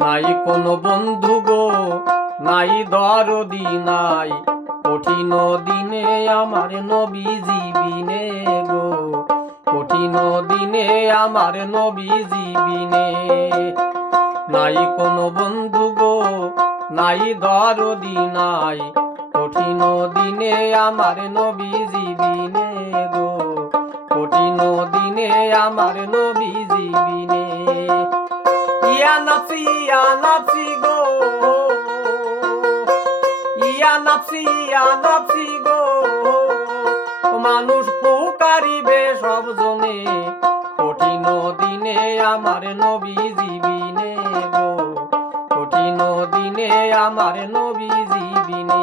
কোনো বন্ধু গো, নাই দরদি নাই। কঠিন দিনে আমার নবী জীবিনে গো, কঠিন দিনে আমার নবী জীবিনে নাই কোনো বন্ধু গো, নাই দরদি নাই। কঠিন দিনে আমার নবী জীবিনে গো, কঠিন দিনে আমার নবী জীবিনে ইয়া নাফসি ইয়া নাফসি গো ইয়া মানুষ পুকারিবে সব জনে। কঠিন দিনে আমার নবী জীবিনে গো। কঠিন দিনে আমার নবী জীবিনে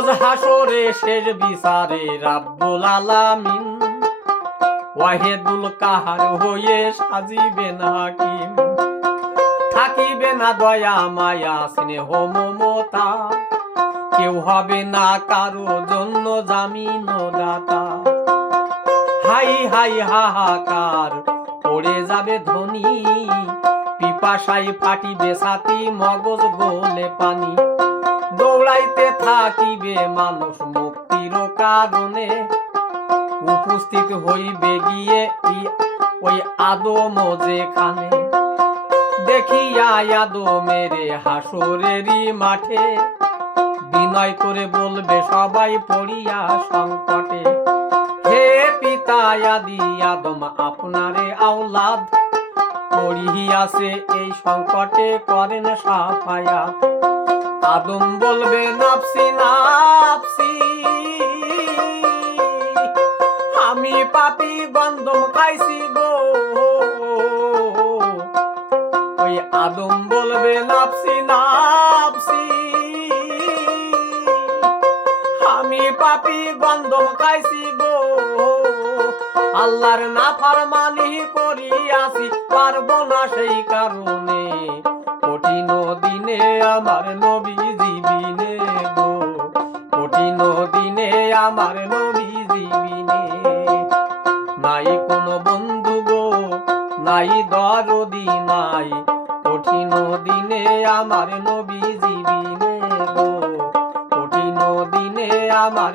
রোজ হাসরে শেষ বিচারে রাব্বুল আলামিন। ওয়াহেদুল কাহার হয়ে সাজিবেন হাকিম থাকিবে না দয়া, মায়া, স্নেহ, মমতা। কেউ হবে না কারও জন্য জামিন দাতা হাই হাই, হাহাকার, পড়ে যাবে ধনী। পিপাসাই ফাটিবে সাথী মগজ গোলে পানি। দৌড়াইতে থাকিবে মানুষ মুক্তির কারণে। উপস্থিত হইবে গিয়ে ওই আদম যেখানে। দেখিয়া আদমেরে হাসরেরই মাঠে। বিনয় করে বলবে, সবাই পড়িয়া সংকটে। হে পিতা আদি আদম, আপনারে আওলাদ। পড়িয়াছে এই সংকটে, করেন সাফায়াত। আদম বলবে নাপসি নাপসি আমি পাপি গন্ধম খাইছি গো। ওই আদম বলবে নাপসি নাপসি আমি পাপি গন্ধম খাইছি গো। আল্লাহর না ফারমানি করিয়াছি, পারব না সেই কারণে। জীবিনে গো, কঠিন দিনে আমার নবী জীবিনে নাই কোনো বন্ধু গো, নাই দরদি নাই, কঠিন দিনে আমার নবী জীবিনে গো, কঠিন দিনে আমার